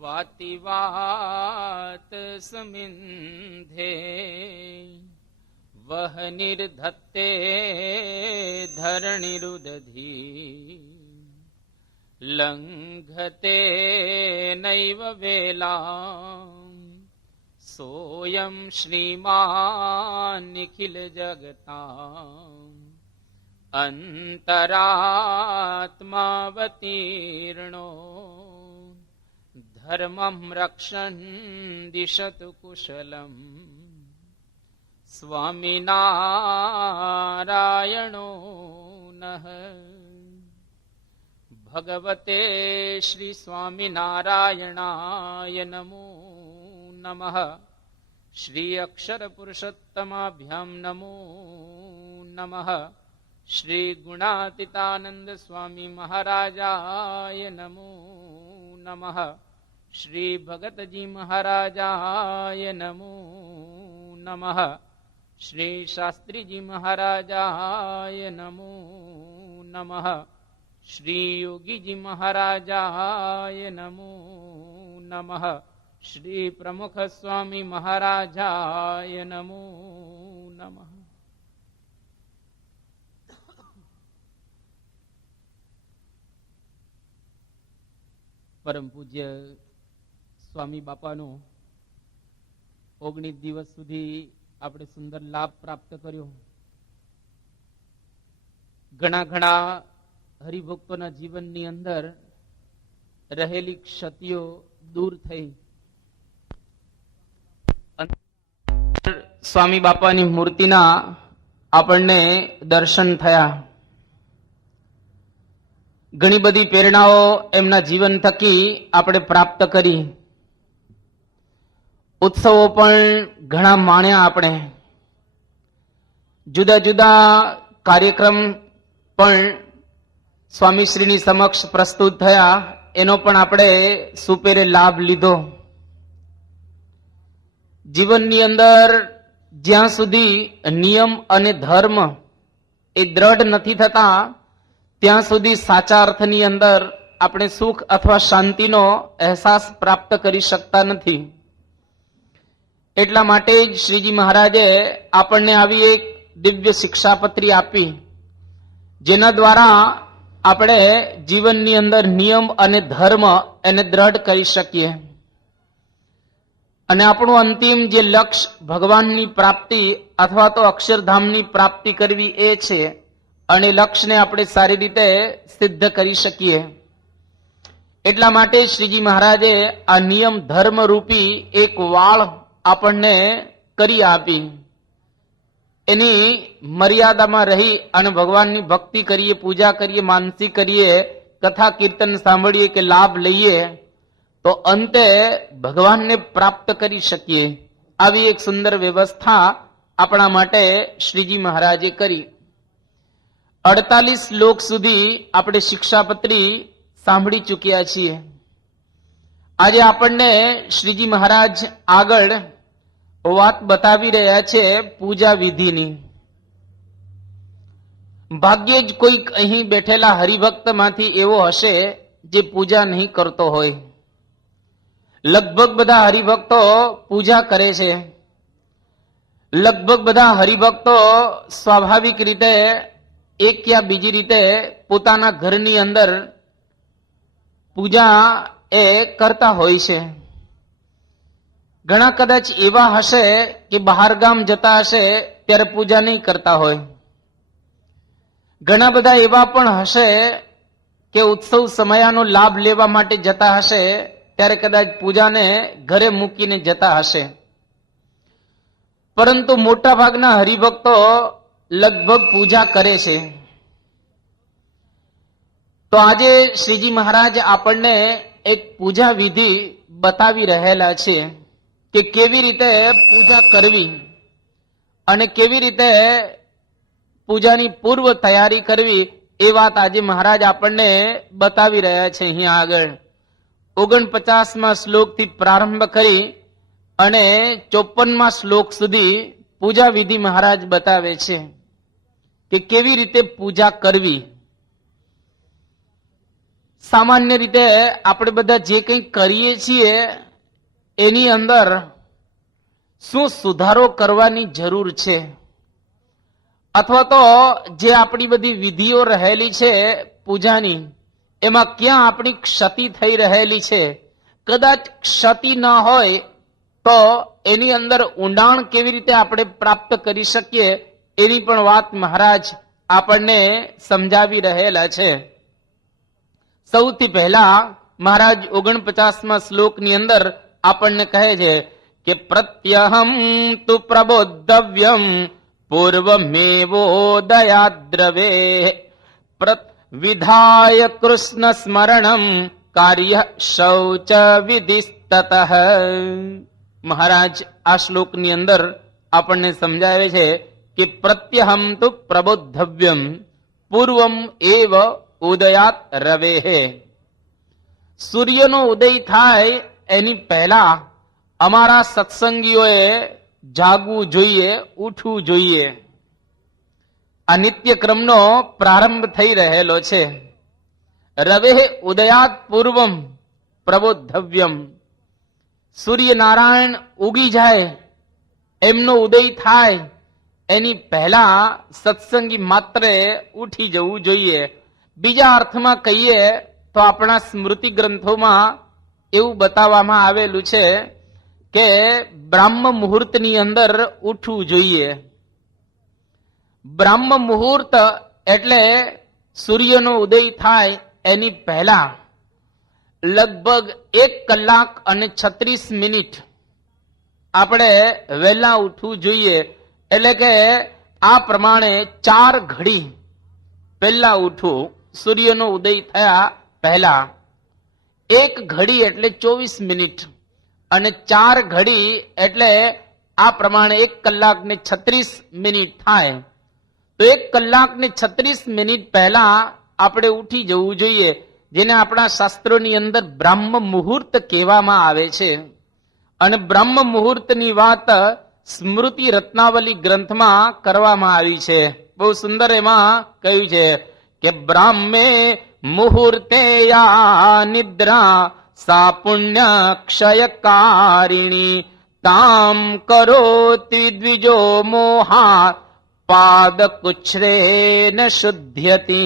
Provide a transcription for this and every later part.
વાતિ વાત સમિંધે વહ નિર્ધત્તે ધરણીરુદધી લંઘતે નૈવ વેલા સોયમ શ્રીમાન નિખિલ જગતા અંતરાત્માવતીર્ણો ધર્મં રક્ષન દિશતુ કુશલમ સ્વામિનારાયણો નઃ. ભગવતે શ્રી સ્વામિનારાયણાય નમો નમઃ. શ્રી અક્ષર પુરુષોત્તમાભ્યામ નમો નમઃ. શ્રી ગુણાતીતાનંદ સ્વામી મહારાજાય નમો નમઃ. શ્રી ભગતજી મહારાજાય નમો નમઃ. શ્રી શાસ્ત્રીજી મહારાજાય નમો નમઃ. શ્રી યોગીજી મહારાજાય નમો નમઃ. શ્રી પ્રમુખ સ્વામી મહારાજાય નમો નમઃ. પરમ પૂજ્ય સ્વામી બાપાનો 19 દિવસ સુધી આપણે સુંદર લાભ પ્રાપ્ત કર્યો. ઘણા હરિભક્તોના જીવનની અંદર રહેલી ક્ષતિઓ દૂર થઈ. સ્વામી બાપાની મૂર્તિના આપણને દર્શન થયા. ઘણી બધી પ્રેરણાઓ એમના જીવન થકી આપણે પ્રાપ્ત કરી. ઉત્સવો પણ ઘણા માણ્યા. આપણે જુદા જુદા કાર્યક્રમ પણ સ્વામીશ્રીની સમક્ષ પ્રસ્તુત થયા. એનો પણ આપણે સુપેરે લાભ લીધો. જીવનની અંદર જ્યાં સુધી નિયમ અને ધર્મ એ દ્રઢ નથી થતા ત્યાં સુધી સાચા અર્થની અંદર આપણે સુખ અથવા શાંતિનો અહેસાસ પ્રાપ્ત કરી શકતા નથી. એટલા માટે જ શ્રીજી મહારાજે આપણને આવી એક દિવ્ય શિક્ષાપત્રી આપી, જેના દ્વારા આપણે જીવનની અંદર નિયમ અને ધર્મ એને દ્રઢ કરી શકીએ. અને આપણું અંતિમ જે લક્ષ્ય ભગવાનની પ્રાપ્તિ અથવા તો અક્ષરધામની પ્રાપ્તિ કરવી એ છે. અને લક્ષ્યને આપણે સારી રીતે સિદ્ધ કરી શકીએ. એટલા માટે શ્રીજી મહારાજે આ નિયમ ધર્મ રૂપી એક વાળ આપણને કરી આપી. એની મર્યાદામાં રહી અને ભગવાનની ભક્તિ કરીએ, પૂજા કરીએ, માનસી કરીએ, કથા કીર્તન સાંભળીએ કે લાભ લઈએ તો અંતે ભગવાનને પ્રાપ્ત કરી શકીએ. આવી એક સુંદર વ્યવસ્થા આપણા માટે શ્રીજી મહારાજે કરી. 48 શ્લોક સુધી આપણે શિક્ષાપત્રી સાંભળી ચૂક્યા છીએ. આજે આપણને શ્રીજી મહારાજ આગળ વાત બતાવી રહ્યા છે પૂજા વિધિની. ભાગ્યે જ કોઈક અહીં બેઠેલા હરિભક્ત માંથી એવો હશે જે પૂજા નહીં કરતો હોય. લગભગ બધા હરિભક્તો પૂજા કરે છે. લગભગ બધા હરિભક્તો સ્વાભાવિક રીતે એક યા બીજી રીતે પોતાના ઘરની અંદર પૂજા એ કરતા હોય છે. ઘણા કદાચ એવા હશે કે બહાર ગામ જતા હશે ત્યારે પૂજા નહીં કરતા હોય. ઘણા બધા એવા પણ હશે કે ઉત્સવ સમયાનો લાભ લેવા માટે જતા હશે ત્યારે કદાચ પૂજાને ઘરે મૂકીને જતા હશે. પરંતુ મોટા ભાગના હરિભક્તો લગભગ પૂજા કરે છે. તો આજે શ્રીજી મહારાજ આપણને એક પૂજા વિધિ બતાવી રહેલા છે કે કેવી રીતે પૂજા કરવી અને કેવી રીતે પૂજાની પૂર્વ તૈયારી કરવી. એ વાત આજે મહારાજ આપણને બતાવી રહ્યા છે. અહીંયા આગળ 49મા શ્લોકથી પ્રારંભ કરી અને 54મા શ્લોક સુધી પૂજા વિધિ મહારાજ બતાવે છે કે કેવી રીતે પૂજા કરવી. સામાન્ય રીતે આપણે બધા જે કંઈ કરીએ છીએ એની અંદર શું સુધારો કરવાની જરૂર છે, અથવા તો જે આપણી બધી વિધિઓ રહેલી છે પૂજાની, એમાં ક્યાં આપણી ક્ષતિ થઈ રહેલી છે. કદાચ ક્ષતિ ન હોય તો એની અંદર ઊંડાણ કેવી રીતે આપણે પ્રાપ્ત કરી શકીએ એની પણ વાત મહારાજ આપણને સમજાવી રહેલા છે. સૌથી પહેલા મહારાજ 49મા શ્લોકની અંદર આપણને કહે છે કે પ્રત્યહમ તુ પ્રબોધવ્યમ પૂર્વમેવોદયાદ્રવે વિધાય કૃષ્ણ સ્મરણમ કાર્ય શૌચ વિધિસ્તતઃ. મહારાજ આ શ્લોકની અંદર આપણને સમજાવે છે કે પ્રત્યહમ તુ પ્રબોધવ્યમ પૂર્વમ એવ ઉદયાત રવેઃ. સૂર્યનો ઉદય થાય એની પહેલા અમારા સત્સંગીઓએ જાગવું જોઈએ, ઉઠવું જોઈએ. આ નિત્યક્રમનો પ્રારંભ થઈ રહેલો છે. રવેઃ ઉદયાત પૂર્વમ પ્રબોધવ્યમ. સૂર્યનારાયણ ઉગી જાય, એમનો ઉદય થાય એની પહેલા સત્સંગી માત્રે ઉઠી જવું જોઈએ. બીજા અર્થમાં કહીએ તો આપણા સ્મૃતિ ગ્રંથોમાં એવું બતાવવામાં આવેલું છે કે બ્રાહ્મ મુહૂર્તની અંદર ઉઠવું જોઈએ. બ્રાહ્મ મુહૂર્ત એટલે સૂર્યનો ઉદય થાય એની પહેલા લગભગ 1 કલાક અને 36 મિનિટ આપણે વહેલા ઉઠવું જોઈએ. એટલે કે આ પ્રમાણે 4 ઘડી પહેલા ઉઠવું. સૂર્યનો ઉદય થયા પહેલા 1 ઘડી એટલે 24 મિનિટ અને 4 ઘડી એટલે આ પ્રમાણે 1 કલાક ને 36 મિનિટ થાય. તો 1 કલાક ને 36 મિનિટ પહેલા આપણે ઉઠી જવું જોઈએ, જેને આપણા શાસ્ત્રોની અંદર બ્રાહ્મ મુહૂર્ત કહેવામાં આવે છે. અને બ્રાહ્મ મુહૂર્તની વાત સ્મૃતિ રત્નાવલી ગ્રંથમાં કરવામાં આવી છે. બહુ સુંદર એમાં કહ્યું છે કે બ્રાહ્મે મુહૂર્તે યા નિદ્રા સા પુણ્ય ક્ષયકારિણી તામ કરોતિ દ્વિજો મોહા પાદ કુચ્છ્રેન શુદ્ધ્યતિ.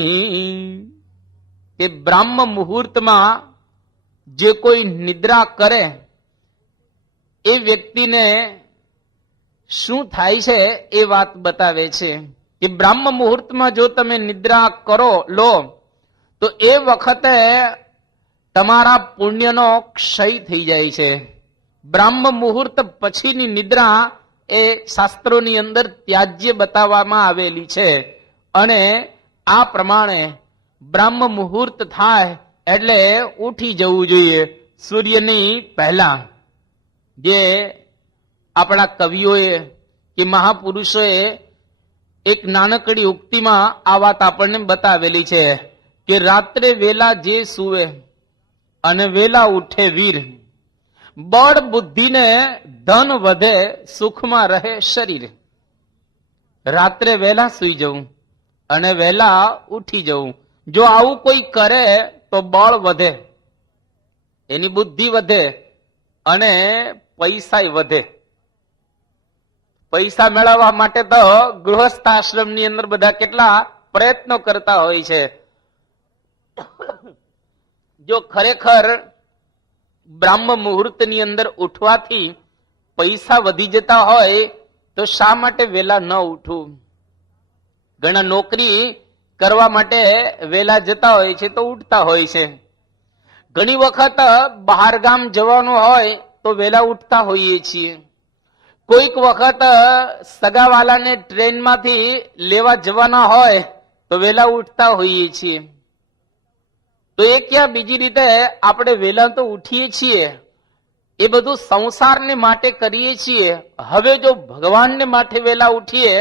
કે બ્રાહ્મ મુહૂર્તમાં જે કોઈ નિદ્રા કરે એ વ્યક્તિને શું થાય છે એ વાત બતાવે છે કે બ્રાહ્મ મુહૂર્તમાં જો તમે નિદ્રા લો તો એ વખતે તમારા પુણ્યનો ક્ષય થઈ જાય છે. બ્રાહ્મ મુહૂર્ત પછીની નિદ્રા એ શાસ્ત્રોની અંદર ત્યાજ્ય બતાવવામાં આવેલી છે. અને આ પ્રમાણે બ્રાહ્મ મુહૂર્ત થાય એટલે ઉઠી જવું જોઈએ સૂર્યની પહેલા. જે આપણા કવિઓએ કે મહાપુરુષોએ એક નાનકડી ઉક્તિમાં આ વાત આપણને બતાવેલી છે કે રાત્રે વેલા જે સૂવે અને વેલા ઉઠે વીર, બળ બુદ્ધિને ધન વધે સુખમાં રહે શરીર. રાત્રે વહેલા સુઈ જવું અને વહેલા ઉઠી જવું. જો આવું કોઈ કરે તો બળ વધે, એની બુદ્ધિ વધે અને પૈસા વધે. પૈસા મેળવવા માટે તો ગૃહસ્થ આશ્રમની અંદર બધા કેટલા પ્રયત્નો કરતા હોય છે. જો ખરેખર બ્રાહ્મ મુહૂર્તની અંદર ઉઠવાથી પૈસા વધી જતા હોય તો શા માટે વેલા ન ઉઠવું? ઘણા નોકરી કરવા માટે વેલા જતા હોય છે તો ઉઠતા હોય છે. ઘણી વખત બહાર ગામ જવાનું હોય તો વેલા ઉઠતા હોઈએ છીએ. કોઈક વખત સગાવાલાને ટ્રેનમાંથી લેવા જવાના હોય તો વેલા ઉઠતા હોઈએ છીએ. તો એ ક્યાં બીજી રીતે આપણે વેલા તો ઉઠીએ છીએ, એ બધું સંસારને માટે કરીએ છીએ. હવે જો ભગવાનને માટે વેલા ઉઠીએ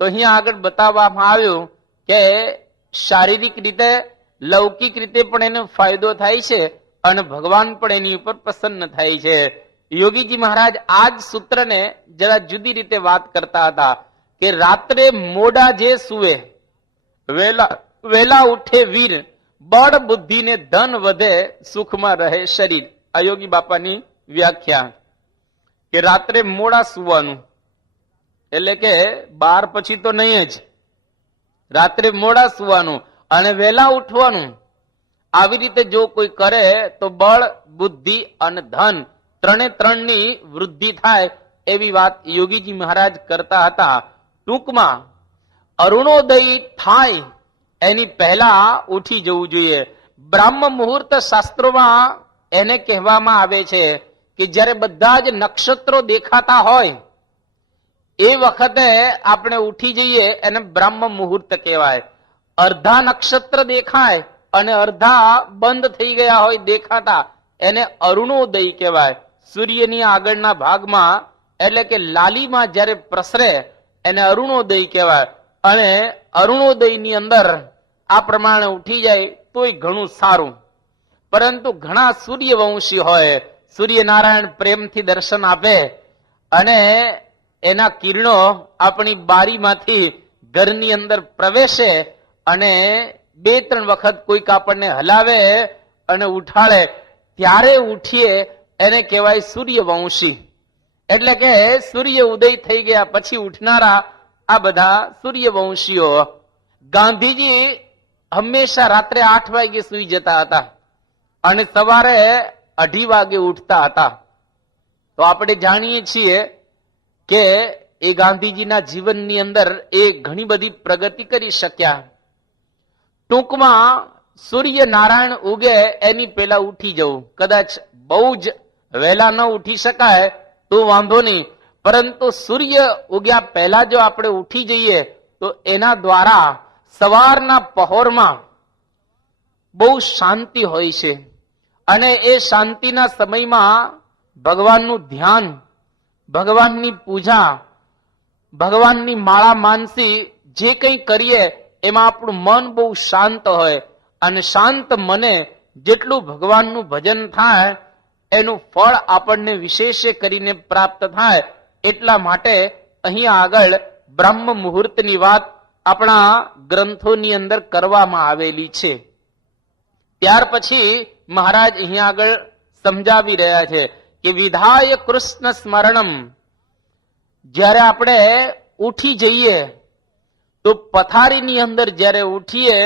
તો અહીંયા આગળ બતાવવામાં આવ્યું કે શારીરિક રીતે લૌકિક રીતે પણ એનો ફાયદો થાય છે અને ભગવાન પણ એની ઉપર પ્રસન્ન થાય છે. યોગીજી મહારાજ આ જ સૂત્રને જરા જુદી રીતે વાત કરતા હતા કે રાત્રે મોડા જે સુવે વેલા ઉઠે વીર, બળ બુદ્ધિ ને ધન વધે, સુખમાં રહે શરીર. આ યોગી બાપાની વ્યાખ્યા. કે રાત્રે મોડા સુવાનું, એટલે કે 12 પછી તો નહીં જ, રાત્રે મોડા સુવાનું અને વહેલા ઉઠવાનું. આવી રીતે જો કોઈ કરે તો બળ, બુદ્ધિ અને ધન ત્રણની વૃદ્ધિ થાય, એવી વાત યોગીજી મહારાજ કરતા હતા. ટૂંકમાં અરુણોદય થાય એની પહેલા ઉઠી જવું જોઈએ. બ્રાહ્મ મુહૂર્ત શાસ્ત્રોમાં એને કહેવામાં આવે છે કે જ્યારે બધા જ નક્ષત્રો દેખાતા હોય એ વખતે આપણે ઉઠી જઈએ, એને બ્રાહ્મ મુહૂર્ત કહેવાય. અર્ધા નક્ષત્ર દેખાય અને અર્ધા બંધ થઈ ગયા હોય દેખાતા, એને અરુણોદય કહેવાય. સૂર્યની આગળના ભાગમાં એટલે કે લાલીમાં જ્યારે પ્રસરે એને અરુણોદય કહેવાય. અને અરુણોદયની અંદર આ પ્રમાણે ઉઠી જાય તોય ઘણું સારું. પરંતુ ઘણા સૂર્યવંશી હોય, સૂર્યનારાયણ પ્રેમથી દર્શન આપે અને એના કિરણો આપણી બારીમાંથી ઘરની અંદર પ્રવેશે અને 2-3 વખત કોઈક આપણને હલાવે અને ઉઠાડે, ત્યારે ઉઠીએ, એને કહેવાય સૂર્યવંશી. એટલે કે સૂર્ય ઉદય થઈ ગયા પછી ઉઠનારા આ બધા સૂર્યવંશીઓ. ગાંધીજી હંમેશા રાત્રે 8 વાગે સુઈ જતા હતા અને સવારે 2:30 વાગે ઉઠતા હતા. તો આપણે જાણીએ છીએ કે એ ગાંધીજીના જીવનની અંદર એ ઘણી બધી પ્રગતિ કરી શક્યા. ટૂંકમાં સૂર્ય નારાયણ ઉગે એની પહેલા ઉઠી જવું. કદાચ બહુ જ વહેલા ન ઉઠી શકાય તો વાંધો નહીં, પરંતુ સૂર્ય ઉગ્યા પહેલા જો આપણે ઉઠી જઈએ તો એના દ્વારા સવારના પહોરમાં બહુ શાંતિ હોય છે. અને એ શાંતિના સમયમાં ભગવાનનું ધ્યાન, ભગવાનની પૂજા, ભગવાનની માળા માનસી જે કંઈ કરીએ એમાં આપણું મન બહુ શાંત હોય. અને શાંત મને જેટલું ભગવાનનું ભજન થાય એનું ફળ આપણને વિશેષ કરીને પ્રાપ્ત થાય. એટલા માટે અહીંયા આગળ બ્રહ્મ મુહૂર્તની વાત આપણા ગ્રંથોની અંદર કરવામાં આવેલી છે. ત્યાર પછી મહારાજ અહીંયા આગળ સમજાવી રહ્યા છે કે વિધાય કૃષ્ણ સ્મરણમ. જ્યારે આપણે ઉઠી જઈએ તો પથારીની અંદર જ્યારે ઉઠીએ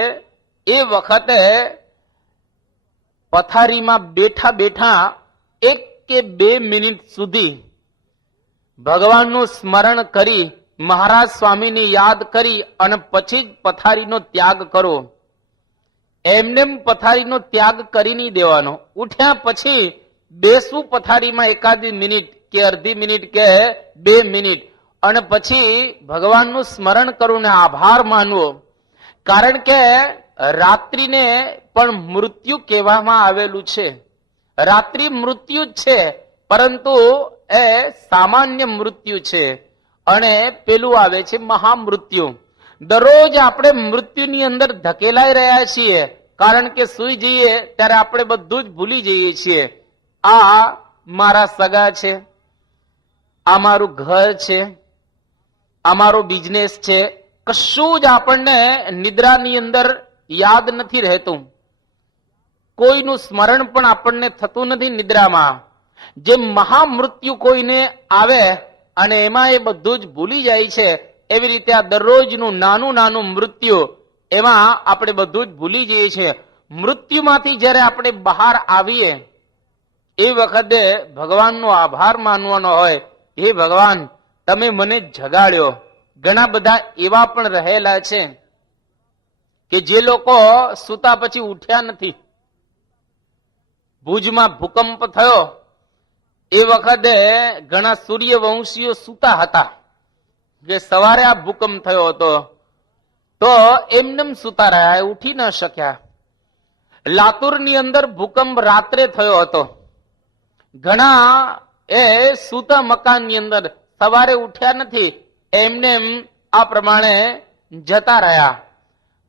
એ વખતે પથારીમાં બેઠા બેઠા 1 કે 2 મિનિટ સુધી ભગવાનનું સ્મરણ કરી, મહારાજ સ્વામીને યાદ કરી અને પછી જ પથારીનો ત્યાગ કરો. એમનેમ પથારીનો ત્યાગ કરી નહીં દેવાનો. ઉઠ્યા પછી બેસવું પથારીમાં 1 મિનિટ કે અડધી મિનિટ કે 2 મિનિટ અને પછી ભગવાનનું સ્મરણ કરવું ને આભાર માનવો. કારણ કે રાત્રિને પણ મૃત્યુ કહેવામાં આવેલું છે. રાત્રિ મૃત્યુ જ છે, પરંતુ એ સામાન્ય મૃત્યુ છે અને પેલું આવે છે મહામૃત્યુ. દરરોજ આપણે મૃત્યુની અંદર ધકેલાઈ રહ્યા છીએ, કારણ કે સુઈ જઈએ ત્યારે આપણે બધું જ ભૂલી જઈએ છીએ. આ મારા સગા છે, આ મારું ઘર છે, આ મારો બિઝનેસ છે, કશું જ આપણને નિદ્રાની અંદર યાદ નથી રહેતું. કોઈનું સ્મરણ પણ આપણને થતું નથી નિદ્રામાં. જે મહામૃત્યુ કોઈને આવે અને એમાં એ બધું જ ભૂલી જાય છે, એવી રીતે આ દરરોજનું નાનું નાનું મૃત્યુ, એમાં આપણે બધું જ ભૂલી જઈએ છીએ. મૃત્યુમાંથી જ્યારે આપણે બહાર આવીએ એ વખતે ભગવાનનો આભાર માનવાનો હોય. હે ભગવાન, તમે મને જગાડ્યો. ઘણા બધા એવા પણ રહેલા છે કે જે લોકો સૂતા પછી ઉઠ્યા નથી. ભુજમાં ભૂકંપ થયો એ વખતે ઘણા સૂર્યવંશીઓ સૂતા હતા કે સવારે આ ભૂકંપ થયો હતો તો એમનેમ સૂતા રહ્યા, ઉઠી ન શક્યા. લાતુરની અંદર ભૂકંપ રાત્રે થયો હતો. ઘણા એ સૂતા મકાનની અંદર સવારે ઉઠ્યા નથી, એમનેમ આ પ્રમાણે જતા રહ્યા.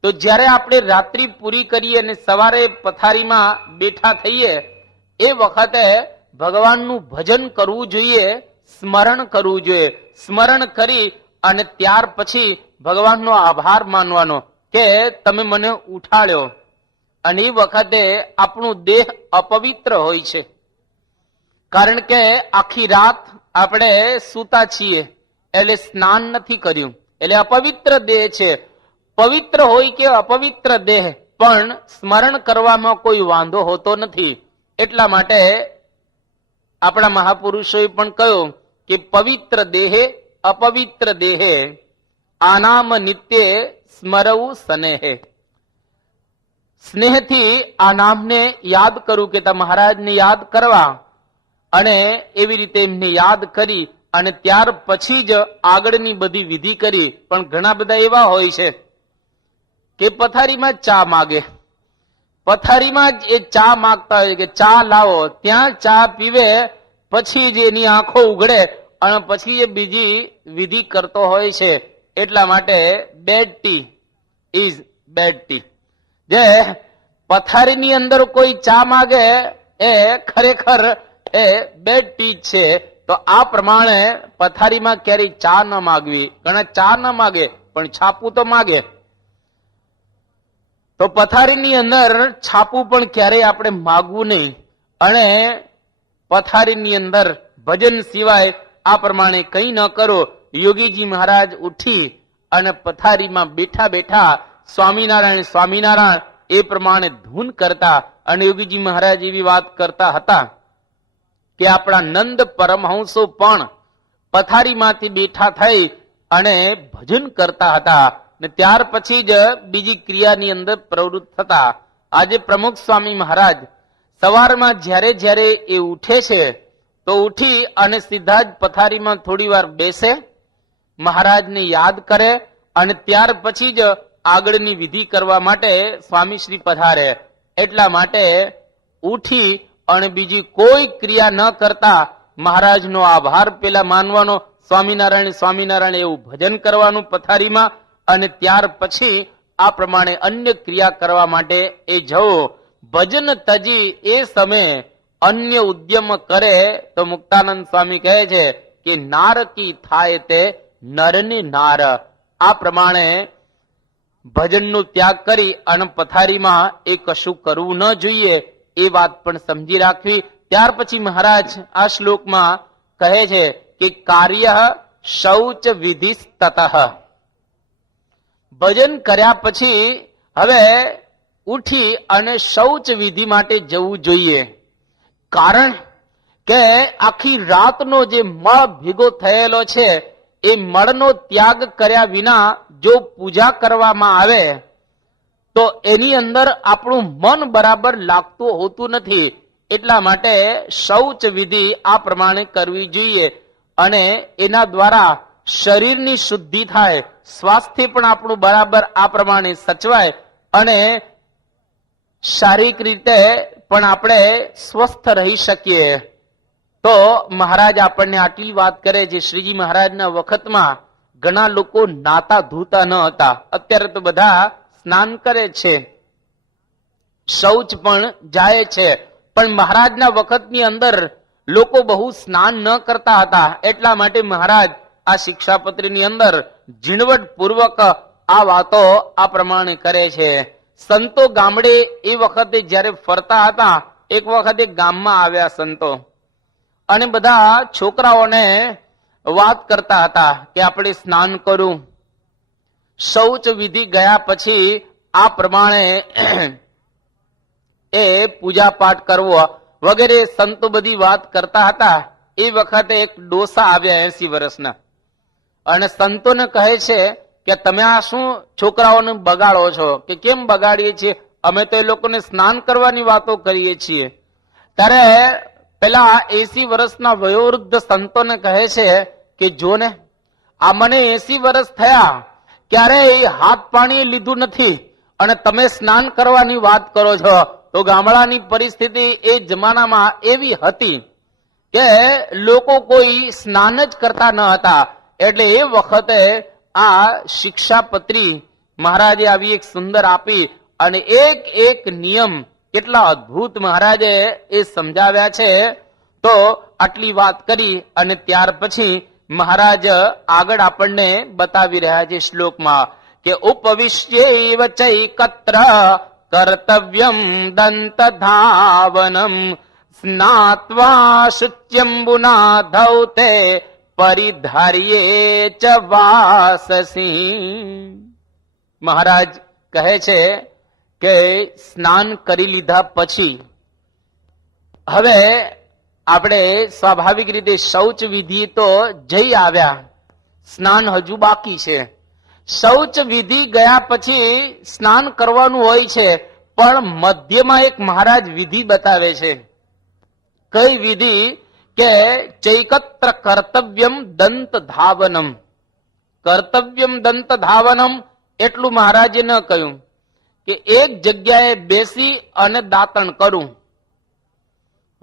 તો જ્યારે આપણે રાત્રિ પૂરી કરીએ અને સવારે પથારીમાં બેઠા થઈએ એ વખતે ભગવાનનું ભજન કરવું જોઈએ, સ્મરણ કરવું જોઈએ. સ્મરણ કરી અને ત્યાર પછી ભગવાનનો આભાર માનવાનો કે તમે મને ઉઠાડ્યો અને એ વખતે આપણું દેહ અપવિત્ર હોય છે, કારણ કે આખી રાત આપણે સૂતા છીએ એટલે સ્નાન નથી કર્યું, એટલે અપવિત્ર દેહ છે. પવિત્ર હોય કે અપવિત્ર દેહ, પણ સ્મરણ કરવામાં કોઈ વાંધો હોતો નથી. એટલા માટે આપણા મહાપુરુષોએ પણ કહ્યું કે પવિત્ર દેહે અપવિત્ર દેહે આનામ નિત્ય સ્મરવું સ્નેહે. સ્નેહથી આ નામને યાદ કરું કે મહારાજને યાદ કરવા, અને એવી રીતે એમને યાદ કરી અને ત્યાર પછી જ આગળની બધી વિધિ કરી. પણ ઘણા બધા એવા હોય છે કે પથારીમાં જ ચા માગે, પથારીમાં જ એ ચા માગતા હોય કે ચા લાવો, ત્યાં ચા પીવે, પછી જ એની આંખો ઉઘડે અને પછી એ બીજી વિધિ કરતો હોય છે. એટલા માટે bed tea is bed tea. જે પથારીની અંદર કોઈ ચા માગે એ ખરેખર એ બેડ ટી છે. તો આ પ્રમાણે પથારીમાં ક્યારેય ચા ન માગવી. ઘણા ચા ન માગે પણ છાપું તો માગે. તો પથારીની અંદર છાપું પણ ક્યારેય આપણે માગવું નહીં. અને પથારીની અંદર ભજન સિવાય આ પ્રમાણે કંઈ ન કરો. યોગીજી મહારાજ ઉઠી અને પથારીમાં બેઠા બેઠા સ્વામિનારાયણ સ્વામિનારાયણ એ પ્રમાણે ધૂન કરતા. અને યોગીજી મહારાજ એવી વાત કરતા હતા કે આપણા નંદ પરમહંસો પણ પથારીમાંથી બેઠા થઈ અને ભજન કરતા હતા, ને ત્યાર પછી જ બીજી ક્રિયાની અંદર પ્રવૃત્ત થતા. આજે પ્રમુખ સ્વામી મહારાજ સવારમાં જ્યારે જ્યારે એ ઉઠે છે તો ઉઠી અને સીધા જ પથારીમાં થોડી વાર બેસે, મહારાજને યાદ કરે અને ત્યાર પછી જ આગળની વિધિ કરવા માટે સ્વામી શ્રી પધારે. એટલા માટે ઉઠી અને બીજી કોઈ ક્રિયા ન કરતા મહારાજનો આભાર પેલા માનવાનો, સ્વામિનારાયણ સ્વામિનારાયણ એવું ભજન કરવાનું પથારીમાં, અને ત્યાર પછી આ પ્રમાણે અન્ય ક્રિયા કરવા માટે એ જવો. ભજન તજી એ સમયે અન્ય ઉદ્યમ કરે તો મુક્તાનંદ સ્વામી કહે છે કે નાર કી થાય તે નરને નાર. આ પ્રમાણે ભજનનો ત્યાગ કરી અને પથારીમાં એ કશું કરવું ન જોઈએ, એ વાત પણ સમજી રાખવી. ત્યાર પછી મહારાજ આ શ્લોકમાં કહે છે કે કાર્ય શૌચ વિધિ તતઃ. ભજન કર્યા પછી હવે ઉઠી અને શૌચ વિધિ માટે જવું જોઈએ. કારણ કે આખી રાતનો જે મળ ભેગો થયેલો છે એ મળનો ત્યાગ કર્યા વિના જો પૂજા કરવામાં આવે તો એની અંદર આપણું મન બરાબર લાગતું હોતું નથી. એટલા માટે શૌચ વિધિ આ પ્રમાણે કરવી જોઈએ, અને એના દ્વારા શરીરની શુદ્ધિ થાય, સ્વાસ્થ્ય પણ આપણું બરાબર આ પ્રમાણે સચવાય, અને શારીરિક રીતે પણ આપણે સ્વસ્થ રહી શકીએ. તો મહારાજ આપણને આટલી વાત કરે છે. શ્રીજી મહારાજના વખતમાં ઘણા લોકો નાતા ધોતા ન હતા. અત્યારે તો બધા સ્નાન કરે છે, શૌચ પણ જાય છે, પણ મહારાજના વખતની અંદર લોકો બહુ સ્નાન ન કરતા હતા. એટલા માટે મહારાજ આ શિક્ષાપત્રીની અંદર ઝીણવટ પૂર્વક આ વાતો આ પ્રમાણે કરે છે. સંતો ગામડે એ વખતે જયારે ફરતા હતા, એક વખતે ગામમાં આવ્યા સંતો, અને બધા છોકરાઓને વાત કરતા હતા કે આપણે સ્નાન કરું, શૌચ વિધિ ગયા પછી આ પ્રમાણે એ પૂજા પાઠ કરવો વગેરે સંતો બધી વાત કરતા હતા. એ વખતે એક ડોસા આવ્યા 80 વર્ષના, અને સંતોને કહે છે કે તમે આ શું છોકરાઓને બગાડો છો? કે કેમ બગાડીએ છીએ? અમે તો એ લોકોને સ્નાન કરવાની વાતો કરીએ છીએ. ત્યારે પેલા 80 વર્ષના વયોવૃદ્ધ સંતોને કહે છે કે જો ને, આ મને 80 વર્ષ થયા, ક્યારેય હાથ પાણી લીધું નથી, અને તમે સ્નાન કરવાની વાત કરો છો. તો ગામડાની પરિસ્થિતિ એ જમાનામાં એવી હતી કે લોકો કોઈ સ્નાન જ કરતા ન હતા. એટલે એ વખતે આ શિક્ષાપત્રી મહારાજે આવી એક સુંદર આપી, અને એક એક નિયમ કેટલા અદ્ભુત મહારાજે એ સમજાવ્યા છે. તો આટલી વાત કરી અને ત્યાર પછી મહારાજ આગળ આપણને બતાવી રહ્યા છે શ્લોકમાં કે ઉપવિશ્ય ચૈકત્ર કર્તવ્યમ દંત ધાવનમ સ્નાત્વા શુચ્યંબુના ધૌતે પરિધાર્યે ચ વાસસી. મહારાજ કહે છે કે સ્નાન કરી લીધા પછી હવે આપણે સ્વાભાવિક રીતે શૌચ વિધિ તો જઈ આવ્યા, સ્નાન હજુ બાકી છે. શૌચ વિધિ ગયા પછી સ્નાન કરવાનું હોય છે, પણ મધ્યમાં એક મહારાજ વિધિ બતાવે છે. કઈ વિધિ? કે ચૈકત્ર કર્તવ્યમ દંત ધાવનમ. કર્તવ્યમ દંત ધાવનમ એટલું મહારાજે ન કહ્યું કે એક જગ્યાએ બેસી અને દાંતણ કરું.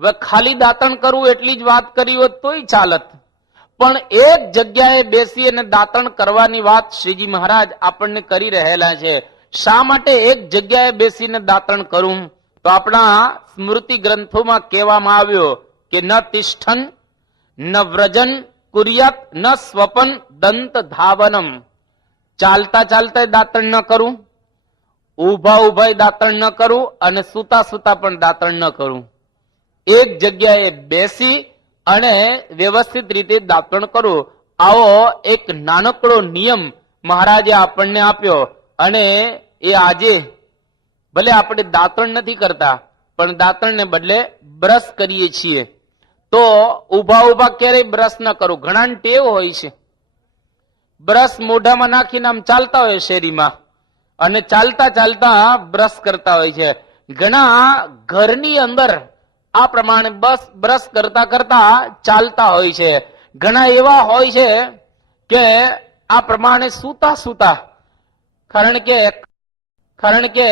હવે ખાલી દાંતણ કરવું એટલી જ વાત કરી હોત તોય ચાલત, પણ એક જગ્યાએ બેસી અને દાંતણ કરવાની વાત શ્રીજી મહારાજ આપણને કરી રહેલા છે. શા માટે એક જગ્યાએ બેસીને દાંતણ કરું? તો આપણા સ્મૃતિ ગ્રંથોમાં કહેવામાં આવ્યો કે ન તિષ્ઠન ન વ્રજન કુર્યાત ન સ્વપન દંત ધાવનમ. ચાલતા ચાલતા દાંતણ ન કરું, ઉભા ઉભા દાંતણ ન કરું, અને સુતા સુતા પણ દાંતણ ન કરું. એક જગ્યાએ બેસી અને વ્યવસ્થિત રીતે દાંતણ કરું. આવો એક નાનકડો નિયમ મહારાજે આપણને આપ્યો. અને એ આજે ભલે આપણે દાંતણ નથી કરતા, પણ દાંતણને બદલે બ્રશ કરીએ છીએ. તો ઉભા ઉભા ક્યારેય બ્રશ ન કરું. ઘણા ટેવ હોય છે, બ્રશ મોઢામાં નાખીને આમ ચાલતા હોય શેરીમાં, અને ચાલતા ચાલતા બ્રશ કરતા હોય છે. ઘણા ઘરની અંદર આ પ્રમાણે બસ બ્રશ કરતા કરતા ચાલતા હોય છે. ઘણા એવા હોય છે કે આ પ્રમાણે સૂતા સૂતા, કારણ કે